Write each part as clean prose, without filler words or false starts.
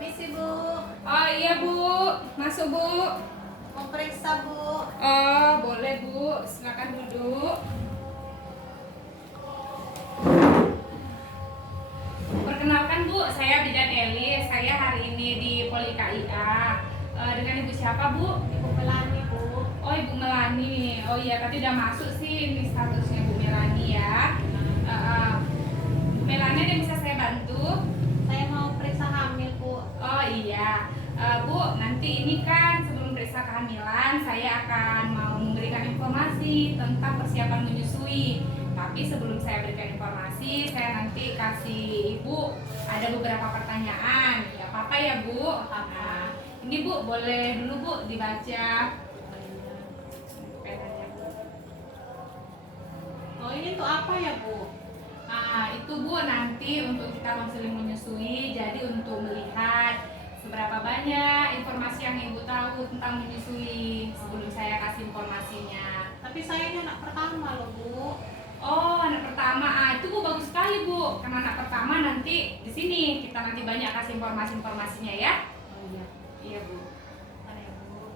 Misi Bu, Oh iya Bu, masuk Bu. mau periksa Bu. Oh boleh Bu, silakan duduk. Perkenalkan Bu, saya Bidan Eli. Saya hari ini di Poli KIA. Dengan Ibu siapa Bu? Ibu Melani Bu. Oh Ibu Melani. Oh iya, tadi udah masuk sih ini statusnya Bu Melani ya. Bu Melani ada yang bisa saya bantu? Saya mau periksa hamil Bu. Oh iya, Bu, nanti ini kan sebelum periksa kehamilan saya akan mau memberikan informasi tentang persiapan menyusui. Tapi sebelum saya berikan informasi, saya nanti kasih Ibu ada beberapa pertanyaan. Ya apa ya Bu? Nah, ini Bu boleh dulu Bu dibaca penanya Bu. Oh ini untuk apa ya Bu? Nah, itu Bu nanti untuk kita konseling menyusui, jadi untuk melihat seberapa banyak informasi yang Ibu tahu tentang menyusui sebelum saya kasih informasinya. Tapi saya ini anak pertama loh Bu. Oh, anak pertama. Itu Bu bagus sekali Bu. Karena anak pertama nanti di sini kita nanti banyak kasih informasinya ya. Oh iya. Iya Bu. Ada ya Bu.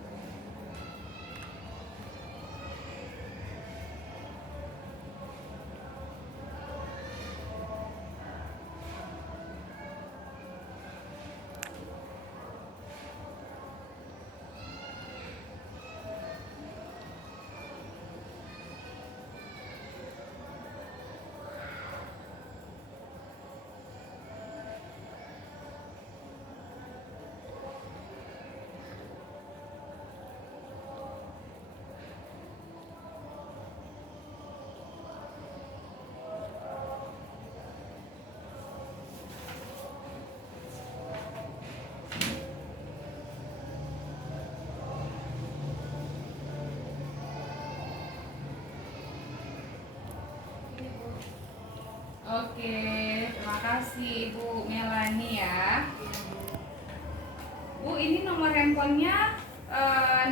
Ini Bu. Oke, terima kasih Ibu Melani ya. Iya Bu. Bu, ini nomor handphonenya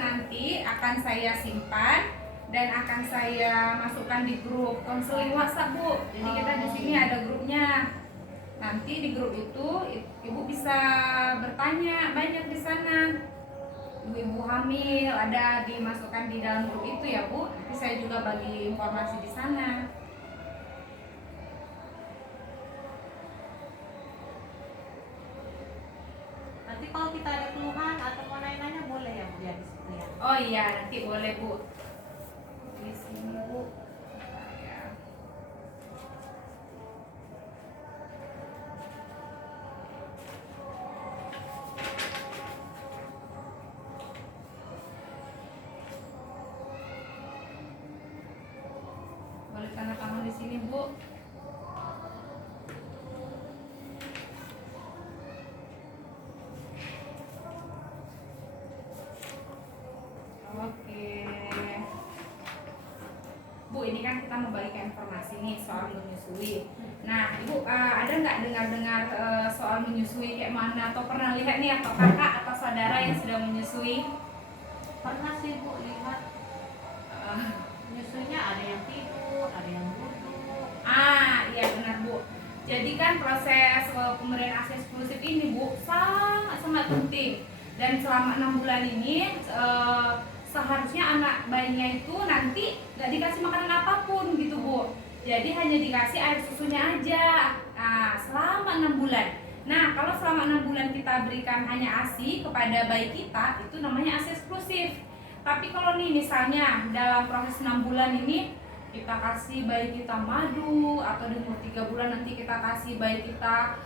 nanti akan saya simpan dan akan saya masukkan di grup konseling WhatsApp Bu. Jadi kita di sini ada grupnya. Nanti di grup itu Ibu bisa bertanya banyak di sana. Ibu-ibu hamil ada dimasukkan di dalam grup itu ya Bu. Nanti saya juga bagi informasi di sana. Nanti kalau kita ada keluhan atau mau nanya-nanya boleh ya Bu ya di situ ya. Oh iya, nanti boleh Bu. Di sini Bu. Ya. Boleh tanda tangan di sini Bu. Oke. Bu, ini kan kita membagikan informasi nih soal menyusui. Nah, Ibu ada nggak dengar-dengar soal menyusui kayak mana? Atau pernah lihat nih atau kakak atau saudara yang sudah menyusui? Pernah sih Bu lihat Eh, menyusunya ada yang tidur, ada yang duduk. iya benar Bu. Jadi kan proses pemberian ASI eksklusif ini Bu sangat penting. Dan selama 6 bulan ini seharusnya anak bayinya itu nanti nggak dikasih makanan apapun gitu Bu. Jadi hanya dikasih air susunya aja. Nah, selama 6 bulan. Nah, kalau selama 6 bulan kita berikan hanya ASI kepada bayi kita, itu namanya ASI eksklusif. Tapi kalau nih misalnya dalam proses 6 bulan ini kita kasih bayi kita madu, atau di umur 3 bulan nanti kita kasih bayi kita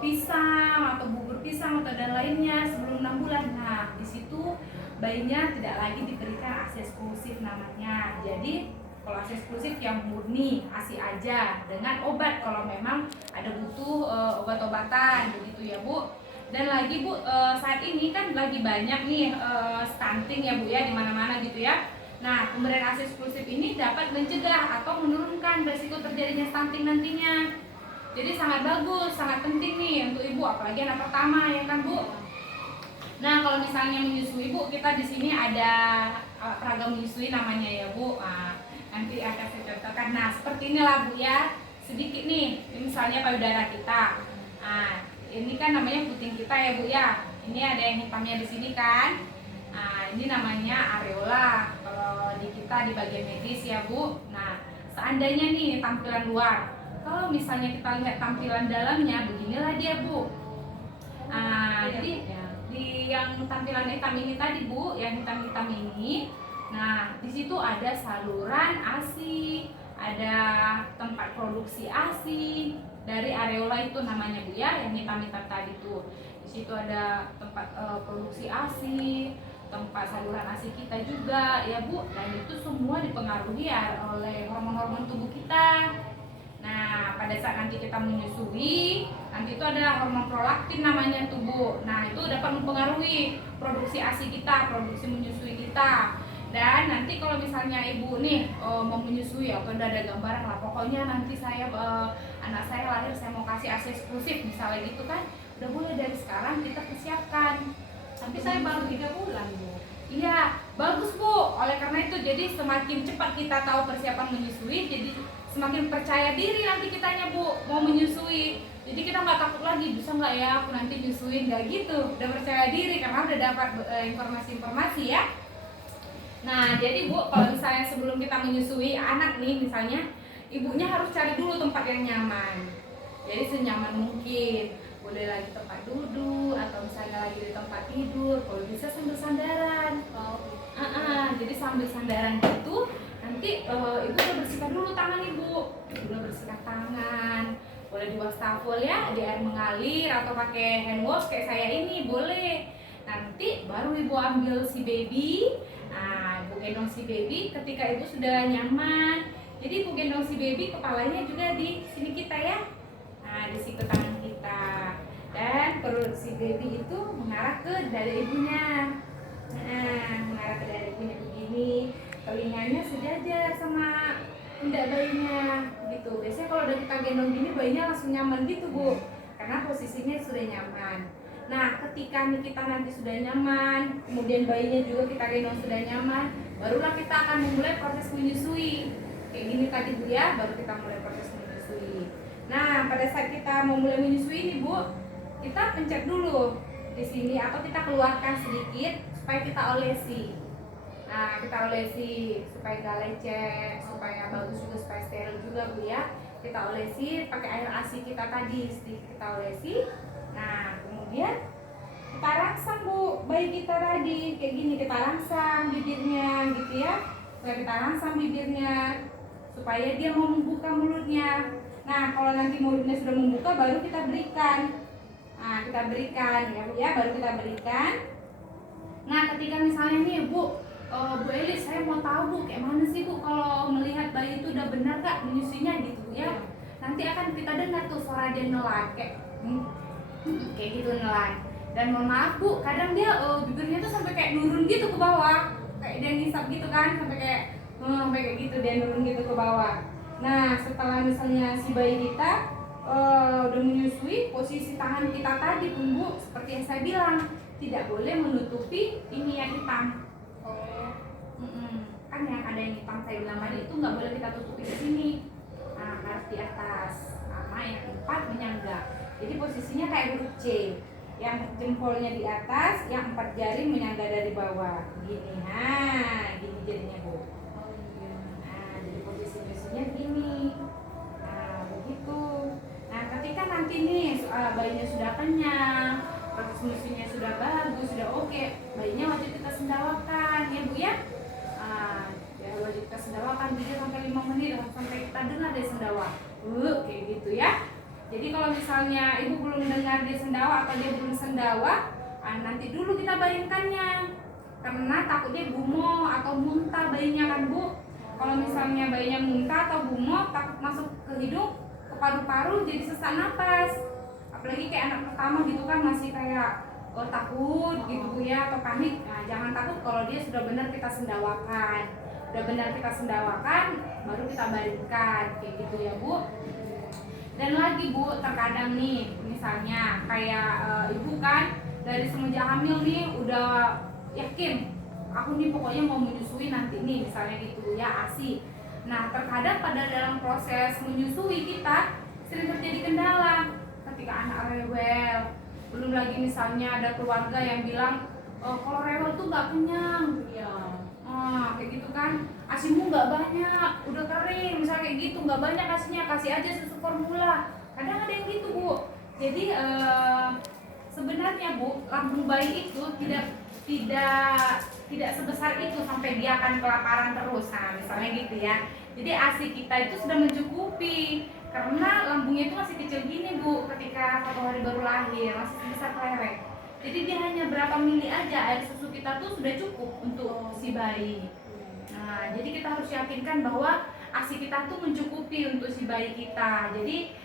pisang atau bubur pisang atau dan lainnya sebelum 6 bulan. Nah, di situ bayinya tidak lagi diberikan ASI eksklusif namanya. Jadi kalau ASI eksklusif yang murni ASI aja dengan obat kalau memang ada butuh obat-obatan begitu ya Bu. Dan lagi Bu, saat ini kan lagi banyak nih stunting ya Bu ya di mana-mana gitu ya. Nah, pemberian ASI eksklusif ini dapat mencegah atau menurunkan resiko terjadinya stunting nantinya. Jadi sangat bagus, sangat penting nih untuk ibu, apalagi anak pertama ya kan Bu. Nah, kalau misalnya menyusui Bu, kita di sini ada alat peraga menyusui namanya ya Bu. Nah, nanti akan saya contohkan. Nah, seperti inilah Bu ya. Sedikit nih, ini misalnya payudara kita. Nah, ini kan namanya puting kita ya Bu ya. Ini ada yang hitamnya di sini kan. Nah, ini namanya areola kalau di kita di bagian medis ya Bu. Nah, seandainya nih tampilan luar, kalau misalnya kita lihat tampilan dalamnya, beginilah dia Bu. Jadi di yang tampilan hitam ini tadi Bu, yang hitam-hitam ini, nah di situ ada saluran ASI, ada tempat produksi ASI dari areola itu namanya Bu ya, yang hitam-hitam tadi tuh. Di situ ada tempat produksi ASI, tempat saluran ASI kita juga ya Bu, dan itu semua dipengaruhi ya oleh hormon-hormon tubuh kita. Nah, pada saat nanti kita menyusui, nanti itu ada hormon prolaktin namanya tubuh. Nah, itu dapat mempengaruhi produksi ASI kita, produksi menyusui kita. Dan nanti kalau misalnya ibu nih mau menyusui atau udah ada gambaran lah, pokoknya nanti saya anak saya lahir saya mau kasih ASI eksklusif misalnya gitu kan, udah boleh dari sekarang kita persiapkan. Tapi saya baru 3 bulan Bu. Iya, bagus Bu. Oleh karena itu jadi semakin cepat kita tahu persiapan menyusui, jadi semakin percaya diri nanti kitanya Bu mau menyusui. Jadi kita nggak takut lagi, bisa nggak ya aku nanti nyusuin, nggak gitu. Udah percaya diri karena udah dapat informasi-informasi ya. Nah jadi Bu, kalau misalnya sebelum kita menyusui anak nih misalnya, ibunya harus cari dulu tempat yang nyaman. Jadi senyaman mungkin, boleh lagi tempat duduk atau misalnya lagi di tempat tidur, kalau bisa sambil sandaran. Jadi sambil sandaran gitu, nanti ibu udah bersihkan dulu tangan ibu, udah bersihkan tangan, boleh di wastafel ya, di air mengalir atau pakai hand wash kayak saya ini boleh. Nanti baru ibu ambil si baby, nah ibu gendong si baby ketika ibu sudah nyaman. Jadi ibu gendong si baby, kepalanya juga di sini kita ya, nah di siku tangan kita, dan perut si baby itu mengarah ke dada ibunya. Mengarah ke dada ibunya begini, telinganya sejajar sama pundak bayinya gitu. Biasanya kalau udah kita gendong gini bayinya langsung nyaman gitu Bu, karena posisinya sudah nyaman. Nah ketika kita nanti sudah nyaman, kemudian bayinya juga kita gendong sudah nyaman, barulah kita akan memulai proses menyusui. Kayak gini tadi Bu ya, baru kita mulai proses menyusui. Nah pada saat kita mau mulai menyusui nih Bu, kita pencet dulu di sini atau kita keluarkan sedikit supaya kita olesi. Nah kita olesi supaya gak lecet, supaya bagus juga, supaya steril juga Bu ya. Kita olesi pakai air ASI kita tadi, sedikit kita olesi. Nah kemudian kita rangsang Bu bayi kita tadi, kayak gini kita rangsang bibirnya gitu ya. Supaya kita rangsang bibirnya supaya dia mau membuka mulutnya. Nah kalau nanti mulutnya sudah membuka baru kita berikan. Nah kita berikan ya Bu ya, baru kita berikan. Nah ketika misalnya nih Bu, Bu Elis, saya mau tahu Bu, kayak mana sih Bu kalau melihat bayi itu udah benar gak menyusuinya gitu Bu ya. Nanti akan kita dengar tuh suara dia nelan kayak gitu nelan. Dan mohon maaf Bu, kadang dia bibirnya tuh sampai kayak nurun gitu ke bawah, kayak dia ngisap gitu kan, sampai kayak gitu dia nurun gitu ke bawah. Nah setelah misalnya si bayi kita udah menyusui, posisi tangan kita tadi pun Bu, seperti yang saya bilang, tidak boleh menutupi ini yang hitam. Kan yang ada yang hitam saya bilang tadi itu nggak boleh kita tutupi di sini. Nah harus di atas, sama yang 4 menyangga. Jadi posisinya kayak huruf C, yang jempolnya di atas, yang 4 jari menyangga dari bawah. Gini, nah gini jadinya Bu. Nah jadi posisi menyusuinya gini. Nah begitu. Nah ketika nanti nih bayinya sudah kenyang, proses menyusuinya sudah bagus, sudah oke, bayinya wajib kita sendawakan ya Bu ya. Ya wajib kita sendawakan 3-5 menit sampai kita dengar dia sendawa. Kayak gitu ya. Jadi kalau misalnya ibu belum dengar dia sendawa atau dia belum sendawa, nanti dulu kita bayangkannya. Karena takutnya gumoh atau muntah bayinya kan Bu. Kalau misalnya bayinya muntah atau gumoh, takut masuk ke hidung, ke paru-paru, jadi sesak napas. Apalagi kayak anak pertama gitu kan, masih kayak takut gitu Bu ya, atau panik. Nah jangan takut kalau dia sudah benar kita sendawakan. Udah benar kita sendawakan, baru kita baringkan kayak gitu ya Bu. Dan lagi Bu, terkadang nih misalnya kayak ibu kan dari semenjak hamil nih udah yakin aku nih pokoknya mau menyusui nanti nih misalnya gitu ya ASI. Nah terkadang pada dalam proses menyusui kita sering terjadi kendala ketika anak rewel. Belum lagi misalnya ada keluarga yang bilang kalau rewel tuh nggak kenyang. Iya. Kayak gitu kan, asimu nggak banyak, udah kering, misalnya kayak gitu, nggak banyak asinya, kasih aja susu formula. Kadang ada yang gitu Bu. Jadi sebenarnya Bu, lambung bayi itu tidak sebesar itu sampai dia akan kelaparan terus. Nah misalnya gitu ya. Jadi ASI kita itu sudah mencukupi karena lambungnya itu masih kecil gini Bu, ketika 1 hari baru lahir masih sebesar kelereng. Jadi dia hanya berapa mili aja air susu kita tuh sudah cukup untuk si bayi. Nah, jadi kita harus yakinkan bahwa ASI kita tuh mencukupi untuk si bayi kita. Jadi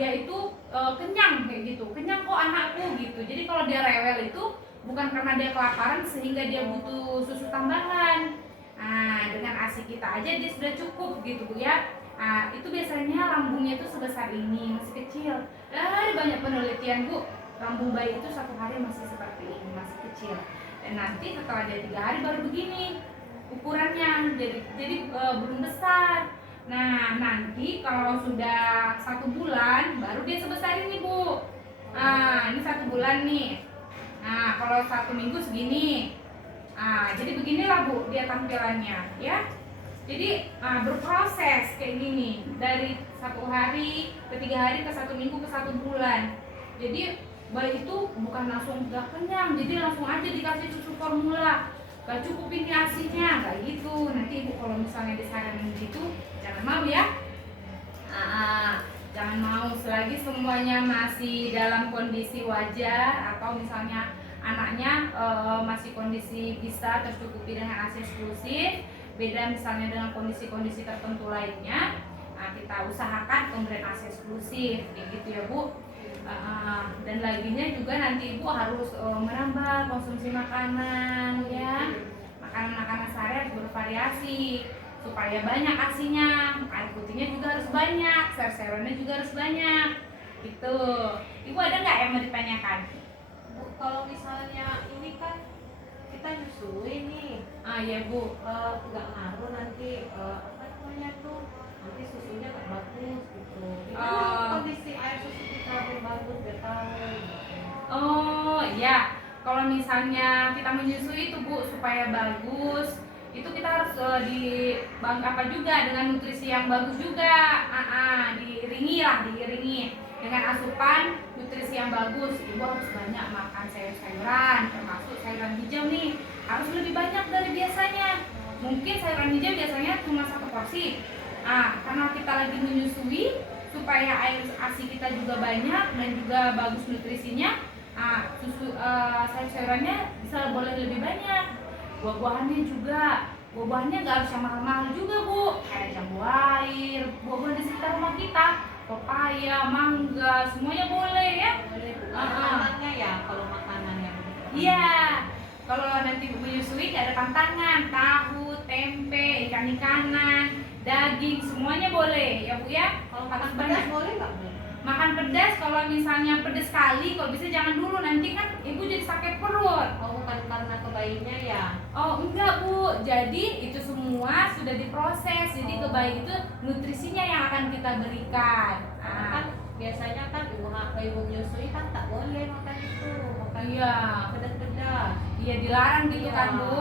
dia itu kenyang kayak gitu. Kenyang kok anakku gitu. Jadi kalau dia rewel itu bukan karena dia kelaparan sehingga dia butuh susu tambahan. Nah, dengan ASI kita aja dia sudah cukup gitu Bu ya. Nah, itu biasanya lambungnya itu sebesar ini, masih kecil. Ada banyak penelitian Bu. Lambung bayi itu 1 hari masih seperti ini, masih kecil. Dan nanti setelah dia 3 hari baru begini ukurannya, jadi belum besar. Nah nanti kalau sudah 1 bulan baru dia sebesar ini Bu. Nah ini 1 bulan nih. Nah kalau 1 minggu segini. Jadi beginilah Bu dia tampilannya ya. Jadi berproses kayak gini dari 1 hari ke 3 hari ke 1 minggu ke 1 bulan. Jadi bayi itu bukan langsung gak kenyang, jadi langsung aja dikasih susu formula, gak cukup ini asinya, gak gitu. Nanti Ibu kalau misalnya disaranin gitu, jangan mau ya. Jangan mau selagi semuanya masih dalam kondisi wajar atau misalnya anaknya masih kondisi bisa tercukupi dengan ASI eksklusif. Beda misalnya dengan kondisi-kondisi tertentu lainnya, kita usahakan pemberian ASI eksklusif, kayak gitu ya Bu. Dan laginya juga nanti Ibu harus menambah konsumsi makanan ya. Makanan-makanan sehari harus bervariasi supaya banyak asinya, air putihnya juga harus banyak, sayur-sayurannya juga harus banyak. Gitu. Ibu ada nggak yang mau ditanyakan? Bu, kalau misalnya ini kan kita nyusui nih. Ya Bu. Nggak ngaruh nanti apa namanya tuh, nanti susunya nggak bagus gitu. Gimana kondisi air susu kita biar bagus, biar tahu gitu. Ya, kalau misalnya kita menyusui itu Bu supaya bagus, itu kita harus apa juga dengan nutrisi yang bagus juga. Diiringi dengan asupan nutrisi yang bagus. Ibu harus banyak makan sayur-sayuran, termasuk sayuran hijau nih, harus lebih banyak dari biasanya. Mungkin sayuran hijau biasanya cuma 1 porsi. Karena kita lagi menyusui supaya air ASI kita juga banyak dan juga bagus nutrisinya, sayur-sayurannya bisa boleh lebih banyak. Buah-buahannya juga, buah-buahannya nggak harus yang mahal-mahal juga Bu, kayak jambu air, buah-buahan di sekitar rumah kita, pepaya, mangga, semuanya boleh ya. Makanannya ya, kalau makanannya Iya, kalau nanti Bu menyusui ada pantangan, tahu, tempe, ikan-ikanan, daging, semuanya boleh ya Bu ya. kalau makan pedas boleh nggak Bu? Makan pedas kalau misalnya pedas sekali, kalau bisa jangan dulu, nanti kan Ibu jadi sakit perut. Bukan karena ke bayinya ya? Enggak Bu, jadi itu semua sudah diproses. Jadi ke bayi itu nutrisinya yang akan kita berikan. Kan biasanya kan ibu menyusui kan tak boleh makan itu, makan pedas-pedas. Iya dilarang gitu Iya. kan Bu.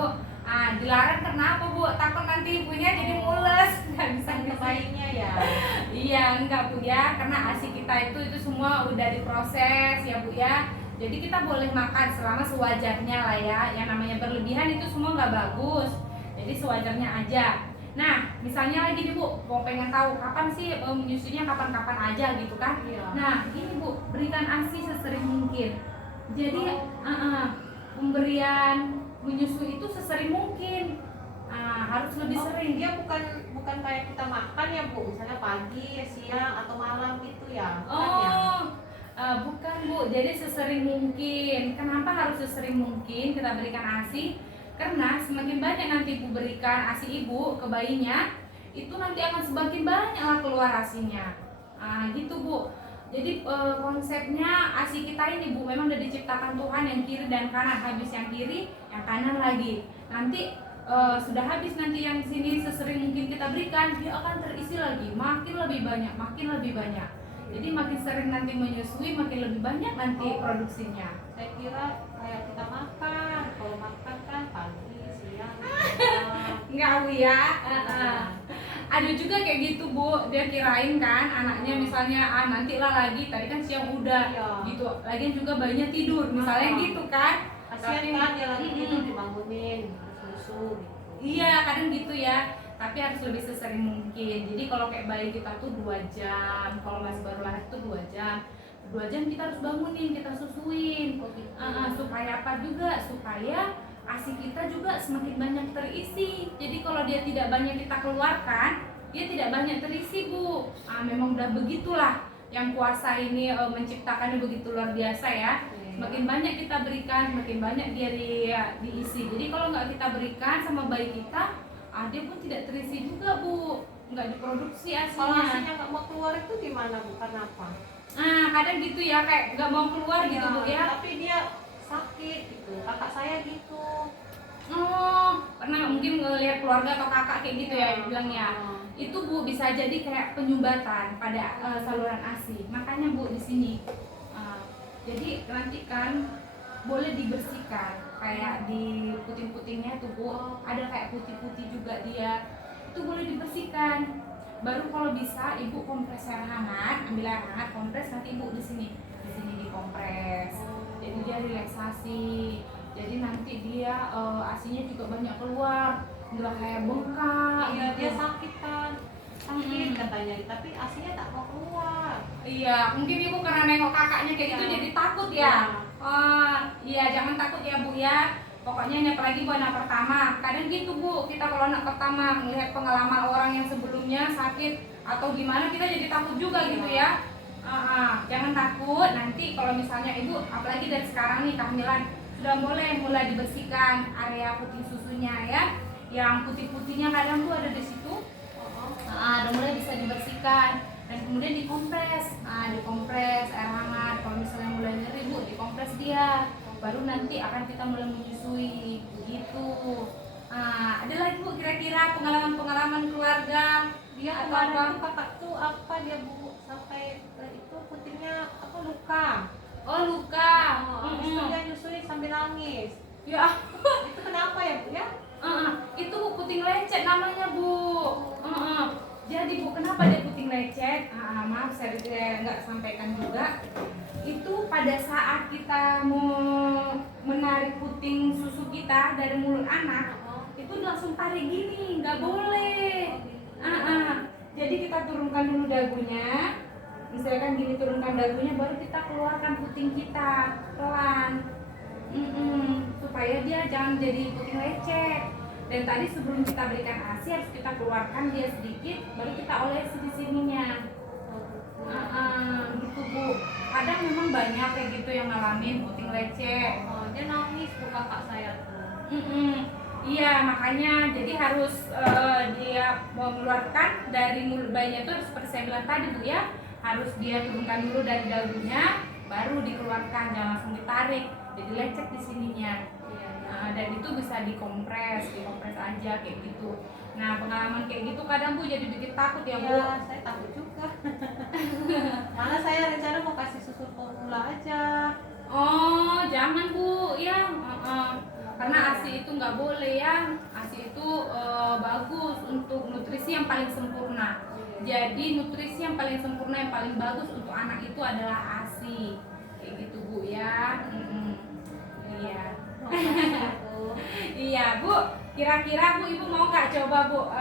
Dilarang kenapa Bu? Takut nanti ibunya jadi mules, nggak bisa Kan ke bayinya ya? Iya enggak Bu ya, karena ASI kita itu semua udah diproses ya Bu ya. Jadi kita boleh makan selama sewajarnya lah ya. Yang namanya berlebihan itu semua nggak bagus. Jadi sewajarnya aja. Nah, misalnya lagi nih Bu, mau pengen tahu kapan sih menyusuinya, kapan-kapan aja gitu kan? Iya. Nah, ini Bu, berikan ASI sesering mungkin. Jadi pemberian menyusui itu sesering mungkin. Harus lebih sering. Dia bukan kayak kita makan ya Bu, misalnya pagi, siang atau malam gitu ya? Bukan Bu, jadi sesering mungkin. Kenapa harus sesering mungkin kita berikan ASI? Karena semakin banyak nanti Ibu berikan ASI Ibu ke bayinya, itu nanti akan semakin banyaklah keluar ASInya. Gitu Bu. Jadi konsepnya ASI kita ini Bu memang sudah diciptakan Tuhan, yang kiri dan kanan, habis yang kiri, yang kanan lagi. Nanti sudah habis nanti yang sini, sesering mungkin kita berikan, dia akan terisi lagi, makin lebih banyak, makin lebih banyak. Jadi makin sering nanti menyusui, makin lebih banyak nanti Oh. produksinya. Saya kira kayak kita makan, kalau makan kan pagi, siang, malam. Enggak Bu ya. Nah, Ada juga kayak gitu Bu, dia kirain kan anaknya misalnya nanti lah lagi, tadi kan siang udah Iya. gitu. Lagian juga bayinya tidur, misalnya gitu kan. Kasihan kan dia lagi tidur dibangunin, susu gitu. Iya, kadang gitu ya. Tapi harus lebih sesering mungkin. Jadi kalau kayak bayi kita tuh 2 jam, kalau masih baru lahir tuh 2 jam. 2 jam kita harus bangunin, kita susuin. Oh, gitu. Supaya apa juga? Supaya ASI kita juga semakin banyak terisi. Jadi kalau dia tidak banyak kita keluarkan, dia tidak banyak terisi Bu. Memang udah begitulah. Yang kuasa ini menciptakannya begitu luar biasa ya. Semakin banyak kita berikan, semakin banyak dia diisi. Jadi kalau nggak kita berikan sama bayi kita, dia pun tidak terisi juga Bu. Nggak diproduksi Kalau asinya. asinya nggak mau keluar itu gimana Bu? Kenapa? Kadang gitu ya, kayak nggak mau keluar gitu Bu ya. Tapi dia sakit gitu. Kakak saya gitu. Oh, pernah mungkin ngelihat keluarga atau kakak kayak gitu ya, bilang ya. Itu Bu bisa jadi kayak penyumbatan pada saluran ASI. Makanya Bu di sini. Jadi nanti kan boleh dibersihkan kayak di puting-putingnya tuh Bu, ada kayak putih-putih juga dia. Itu boleh dibersihkan. Baru kalau bisa Ibu kompres air hangat, ambil air hangat, kompres nanti Ibu di sini. Di sini dikompres. Jadi dia relaksasi. Jadi nanti dia asinya juga banyak keluar, nggak kayak bengkak. Iya, gitu. dia sakit kan. Sakit katanya, tapi asinya tak mau keluar. Iya, mungkin Ibu karena nengok kakaknya kayak gitu jadi takut ya. Iya, jangan takut ya Bu ya. Pokoknya ini apalagi buat anak pertama. Kadang gitu Bu, kita kalau anak pertama melihat pengalaman orang yang sebelumnya sakit atau gimana, kita jadi takut juga gitu ya. Jangan takut. Nanti kalau misalnya Ibu, apalagi dari sekarang nih kehamilan, sudah mulai dibersihkan area putih susunya ya. Yang putih-putihnya kadang tuh ada di situ. Udah mulai bisa dibersihkan dan kemudian dikompres. Dikompres air hangat. Kalau misalnya mulai nyeri Bu, dikompres dia. Baru nanti akan kita mulai menyusui begitu. Ada lagi Bu kira-kira pengalaman keluarga Dia atau kemarin apa? tuh kakak tuh apa dia Bu sampai itu putingnya apa luka. Oh, luka. Habis itu dia nyusuin sambil nangis. Ya, Itu kenapa ya Bu ya? itu Bu puting lecet namanya Bu. Jadi Bu, kenapa dia puting lecet? Maaf saya nggak sampaikan juga. Itu pada saat kita mau menarik puting susu kita dari mulut anak, itu langsung tarik gini, nggak boleh. Jadi kita turunkan dulu dagunya, misalkan gini, turunkan dagunya, baru kita keluarkan puting kita pelan. Supaya dia jangan jadi puting lecet. Dan tadi sebelum kita berikan ASI harus kita keluarkan dia sedikit, baru kita olesi di sininya. Gitu Bu. Kadang memang banyak kayak gitu yang ngalamin puting lecet. Dia nangis Bu kakak saya tuh. Iya, makanya jadi harus dia mengeluarkan dari mulut bayinya itu seperti saya bilang tadi Bu ya, harus dia turunkan dulu dari dagunya, baru dikeluarkan, jangan langsung ditarik. Jadi lecet di sininya. Dan itu bisa dikompres aja kayak gitu. Nah, pengalaman kayak gitu kadang Bu jadi bikin takut ya Bu. Iya, saya takut juga. Malah saya rencana mau kasih susu formula aja. Oh, jangan Bu ya. Karena ASI itu nggak boleh ya. ASI itu bagus untuk nutrisi yang paling sempurna. Jadi nutrisi yang paling sempurna, yang paling bagus untuk anak itu adalah ASI. Kayak gitu Bu ya. Iya. Iya Bu, kira-kira Bu Ibu mau nggak coba Bu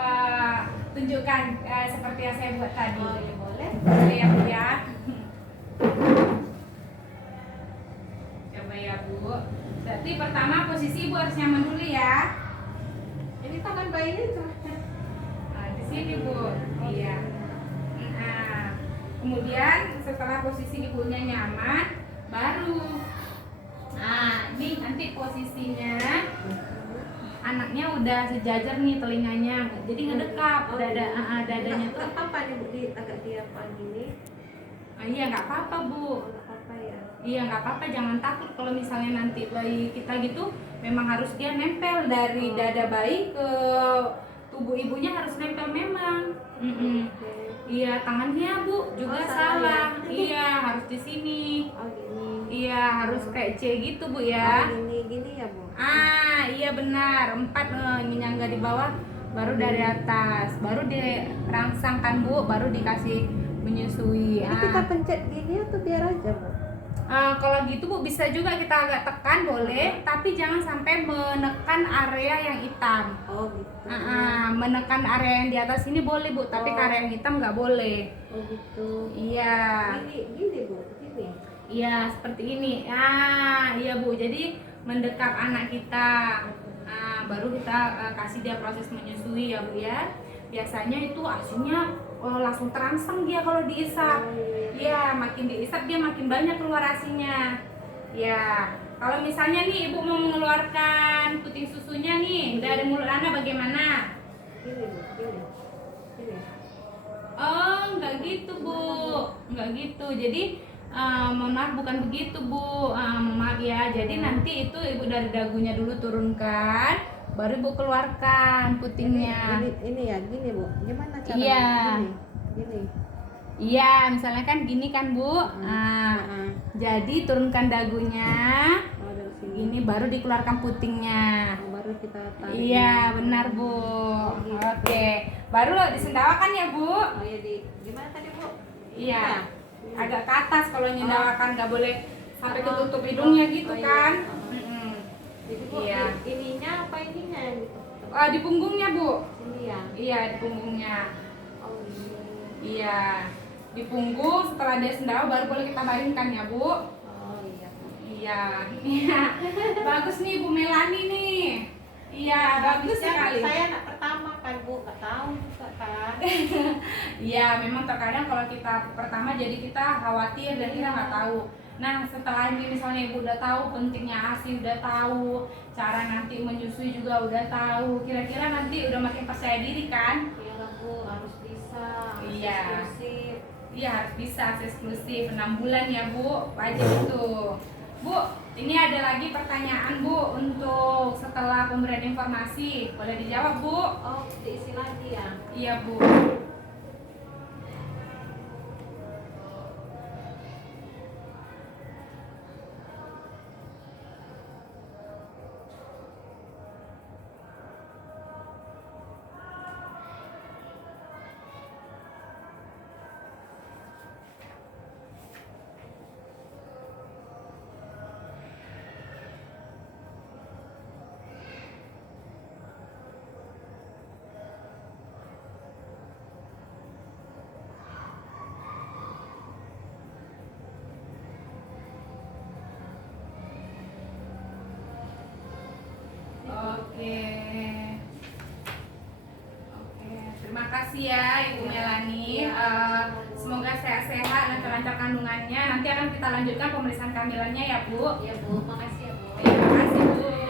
tunjukkan seperti yang saya buat tadi? Boleh. Boleh ya Bu ya. Coba ya Bu. Berarti pertama posisi Ibu harus nyaman dulu ya. Ini tangan bayinya tuh. Di sini Bu. Iya. Kemudian setelah posisi ibunya nyaman, baru ini nanti posisinya anaknya udah sejajar nih telinganya, jadi ngedekap dadanya tuh. Apa nih Bu agak diapain gini? Iya nggak apa-apa Bu. Apa ya? Iya nggak apa-apa, jangan takut kalau misalnya nanti bayi kita gitu, memang harus dia nempel dari dada bayi ke tubuh ibunya, harus nempel memang. Iya, tangannya Bu juga Oh, salah salah. ya? Iya, harus di sini. Oh gini. Iya, harus kayak C gitu Bu Oh ya. gini ya Bu. Iya benar. 4 menyangga di bawah, baru dari atas, baru dirangsangkan Bu, baru dikasih menyusui. Jadi kita pencet gini atau biar aja Bu? Kalau gitu Bu bisa juga kita agak tekan boleh, tapi jangan sampai menekan area yang hitam. Oh gitu. Menekan area yang di atas ini boleh Bu, tapi ke area yang hitam nggak boleh. Oh gitu. Iya. Gini Bu, gini. Iya, seperti ini. Iya Bu. Jadi mendekat anak kita. Baru kita kasih dia proses menyusui ya Bu ya. Biasanya itu ASINya langsung terangsang dia kalau diisap. Ya, makin diisap dia makin banyak keluar ASINya. Ya, kalau misalnya nih Ibu mau mengeluarkan puting susunya nih dari mulut Anda bagaimana? Gini Bu, gini. Oh, enggak gitu Bu, enggak gitu. Jadi mohon maaf bukan begitu Bu, maaf ya. Jadi nanti itu Ibu dari dagunya dulu turunkan, baru Ibu keluarkan putingnya. Ini ya, gini Bu. Gimana caranya? Iya. Gini. Iya, misalnya kan gini kan Bu. Jadi turunkan dagunya, Oh dari sini. ini baru dikeluarkan putingnya. Oh, baru kita tarik. Iya, benar Bu. gitu. Oke, baru disendawakan ya Bu. Oh ya gimana tadi Bu? Iya. Ini. Agak ke atas kalau nyendawakan, nggak boleh sampai ketutup Oh, hidungnya gitu iya. kan. Jadi Bu, Iya. ininya apa ininya gitu? Di punggungnya Bu. Ini ya. Iya, di punggungnya. Oh ini. Iya, di punggung. Setelah dia sendawa baru boleh kita baringkan ya Bu. Oh iya. Iya, iya. Bagus nih Bu Melani nih. Iya, bagus sekali. Saya anak pertama kan Bu, nggak tahu juga kan. Iya, memang terkadang kalau kita pertama jadi kita khawatir dan kita nggak tahu. Nah, setelah ini misalnya Ibu udah tahu pentingnya ASI, udah tahu cara nanti menyusui juga udah tahu. Kira-kira nanti udah makin percaya diri kan? Iya lah Bu, harus bisa. Iya. Eksklusif. Iya, harus bisa ASI eksklusif 6 bulan ya Bu, wajib itu. Bu, ini ada lagi pertanyaan Bu untuk setelah pemberian informasi. Boleh dijawab Bu? Oh, diisi lagi ya. Iya Bu. Oke. Terima kasih ya Ibu Melani. Semoga sehat-sehat dan lancar kandungannya. Nanti akan kita lanjutkan pemeriksaan kehamilannya ya Bu. Iya Bu, makasih ya Bu. Terima kasih Bu.